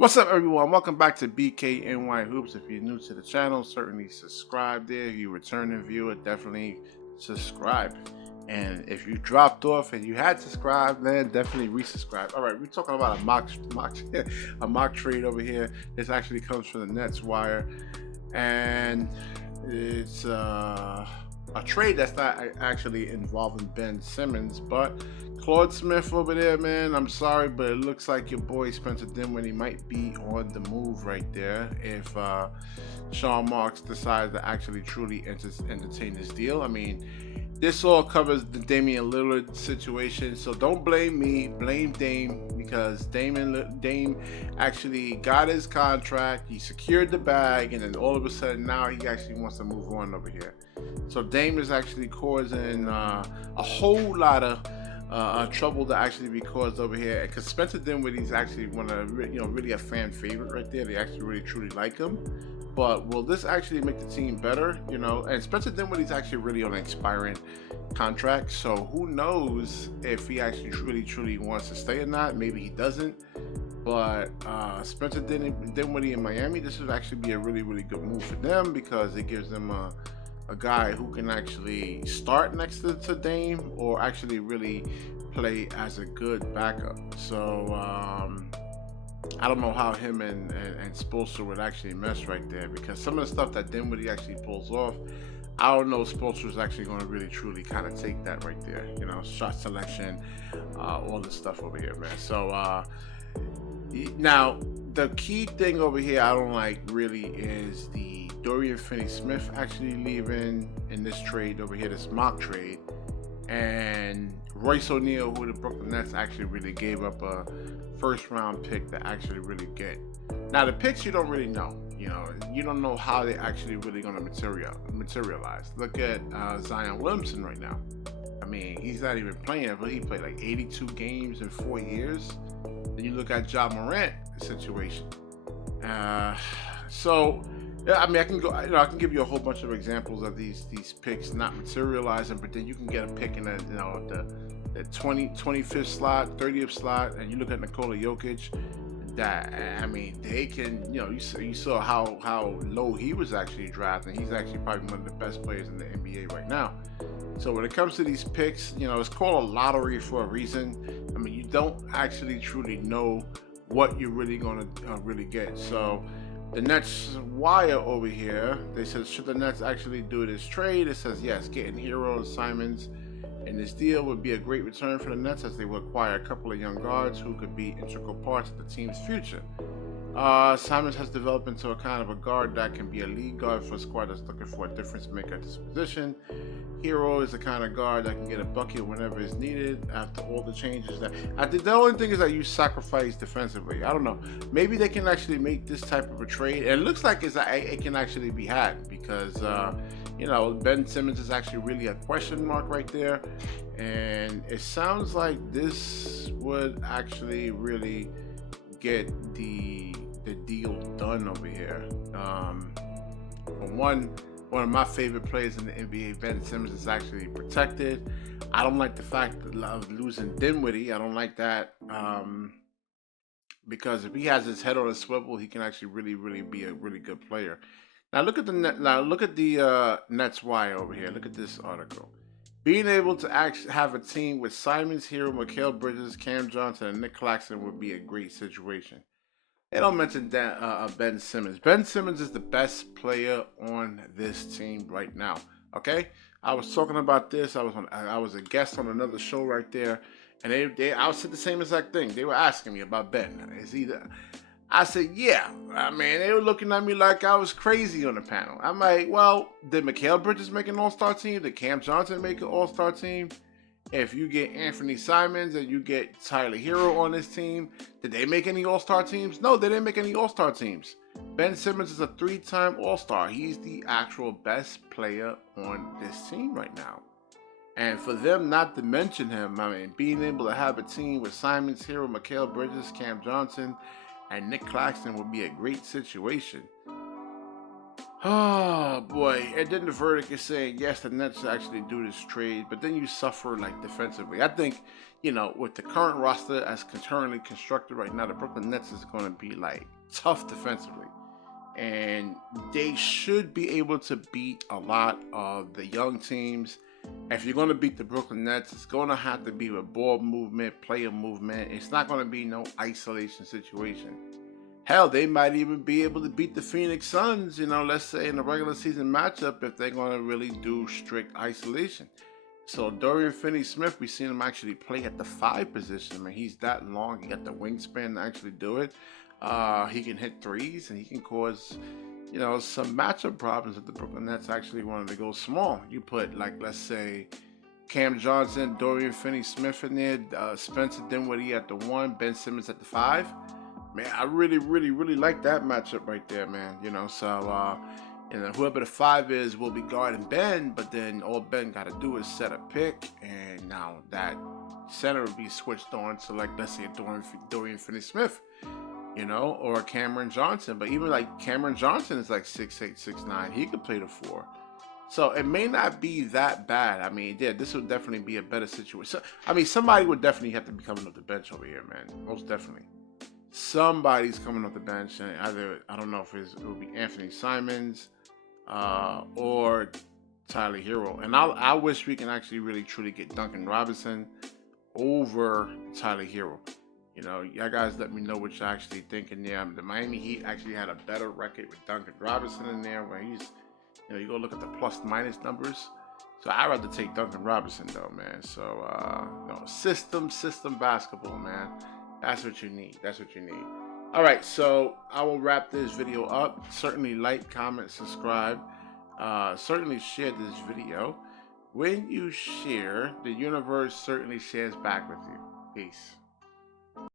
What's up, everyone? Welcome back to BKNY Hoops. If you're new to the channel, certainly subscribe there. If you're a returning viewer, definitely subscribe. And if you dropped off and you had subscribed, then definitely resubscribe. All right, we're talking about a mock trade over here. This actually comes from the Nets wire, and it's a trade that's not actually involving Ben Simmons, but Claude Smith over there, man. I'm sorry, but it looks like your boy Spencer Dinwiddie might be on the move right there if Sean Marks decides to actually truly entertain this deal. I mean, this all covers the Damian Lillard situation, so don't blame me, blame Dame, because Dame actually got his contract, he secured the bag, and then all of a sudden now he actually wants to move on over here. So Dame is actually causing a whole lot of trouble to actually be caused over here, because Spencer Dinwiddie is actually one of really a fan favorite right there. They actually really truly like him. But will this actually make the team better? And Spencer Dinwiddie's actually really on an expiring contract, so who knows if he actually truly wants to stay or not. Maybe he doesn't. But Spencer Dinwiddie in Miami, this would actually be a really good move for them, because it gives them a guy who can actually start next to Dame, or actually really play as a good backup. So I don't know how him and Spoelstra would actually mesh right there, because some of the stuff that Dinwiddie actually pulls off, I don't know if Spoelstra is actually going to really truly kind of take that right there. Shot selection, all this stuff over here, man. So now the key thing over here I don't like really is the Dorian Finney-Smith actually leaving in this trade over here, this mock trade, and Royce O'Neal, who the Brooklyn Nets actually really gave up a first-round pick to actually really get. Now the picks you don't really know. You don't know how they're actually really going to materialize. Look at Zion Williamson right now. I mean, he's not even playing, but he played like 82 games in 4 years. Then you look at Ja Morant situation. So yeah, I mean, I can give you a whole bunch of examples of these picks not materializing, but then you can get a pick in the 25th slot, 30th slot, and you look at Nikola Jokic. That, I mean, they can, you saw how low he was actually drafted. He's actually probably one of the best players in the NBA right now. So when it comes to these picks, it's called a lottery for a reason. I mean, you don't actually truly know what you're really going to really get. So the Nets wire over here, they said, should the Nets actually do this trade? It says yes, getting Herro and Simons in this deal would be a great return for the Nets, as they will acquire a couple of young guards who could be integral parts of the team's future. Simons has developed into a kind of a guard that can be a lead guard for a squad that's looking for a difference maker at this position. Herro is the kind of guard that can get a bucket whenever it's needed. After all the changes that I think, the only thing is that you sacrifice defensively. I don't know. Maybe they can actually make this type of a trade, and it looks like it can actually be had, because Ben Simmons is actually really a question mark right there, and it sounds like this would actually really get the deal done over here. One of my favorite players in the NBA, Ben Simmons, is actually protected. I don't like the fact of losing Dinwiddie. I don't like that, because if he has his head on a swivel, he can actually really be a really good player. Now look at the Nets wire over here. Look at this article. Being able to actually have a team with Simons, Herro, Mikal Bridges, Cam Johnson, and Nick Claxton would be a great situation. They don't mention Ben Simmons. Ben Simmons is the best player on this team right now. Okay, I was talking about this. I was a guest on another show right there, and I said the same exact thing. They were asking me about Ben. I said, yeah. I mean, they were looking at me like I was crazy on the panel. I'm like, well, did Mikal Bridges make an all-star team? Did Cam Johnson make an all-star team? If you get Anfernee Simons and you get Tyler Herro on this team, did they make any all-star teams? No, they didn't make any all-star teams. Ben Simmons is a 3-time all-star. He's the actual best player on this team right now. And for them not to mention him, I mean, being able to have a team with Simons, Herro, Mikal Bridges, Cam Johnson, and Nick Claxton would be a great situation. Oh boy. And then the verdict is saying yes, the Nets actually do this trade, but then you suffer like defensively. I think, with the current roster as currently constructed right now, the Brooklyn Nets is going to be like tough defensively. And they should be able to beat a lot of the young teams. If you're going to beat the Brooklyn Nets, it's going to have to be with ball movement, player movement. It's not going to be no isolation situation. Hell, they might even be able to beat the Phoenix Suns, let's say in a regular season matchup if they're going to really do strict isolation. So Dorian Finney-Smith, we've seen him actually play at the 5 position. I mean, he's that long. He got the wingspan to actually do it. He can hit threes and he can cause, some matchup problems if the Brooklyn Nets actually wanted to go small. You put, like, let's say, Cam Johnson, Dorian Finney-Smith in there, Spencer Dinwiddie at the 1, Ben Simmons at the 5. Man, I really, really, really like that matchup right there, man. So whoever the 5 is will be guarding Ben, but then all Ben got to do is set a pick, and now that center will be switched on to, like, let's say Dorian Finney-Smith, or Cameron Johnson. But even like Cameron Johnson is like 6'8", 6'9". He could play the 4. So it may not be that bad. I mean, yeah, this would definitely be a better situation. I mean, somebody would definitely have to be coming off the bench over here, man. Most definitely. Somebody's coming off the bench, and either, I don't know if it will be Anfernee Simons or Tyler Herro. And I wish we can actually really truly get Duncan Robinson over Tyler Herro. Y'all guys let me know what you're actually thinking there. The Miami Heat actually had a better record with Duncan Robinson in there, where he's, you go look at the plus minus numbers. So I'd rather take Duncan Robinson though, man. So, system basketball, man. That's what you need. That's what you need. All right, so I will wrap this video up. Certainly like, comment, subscribe. Certainly share this video. When you share, the universe certainly shares back with you. Peace.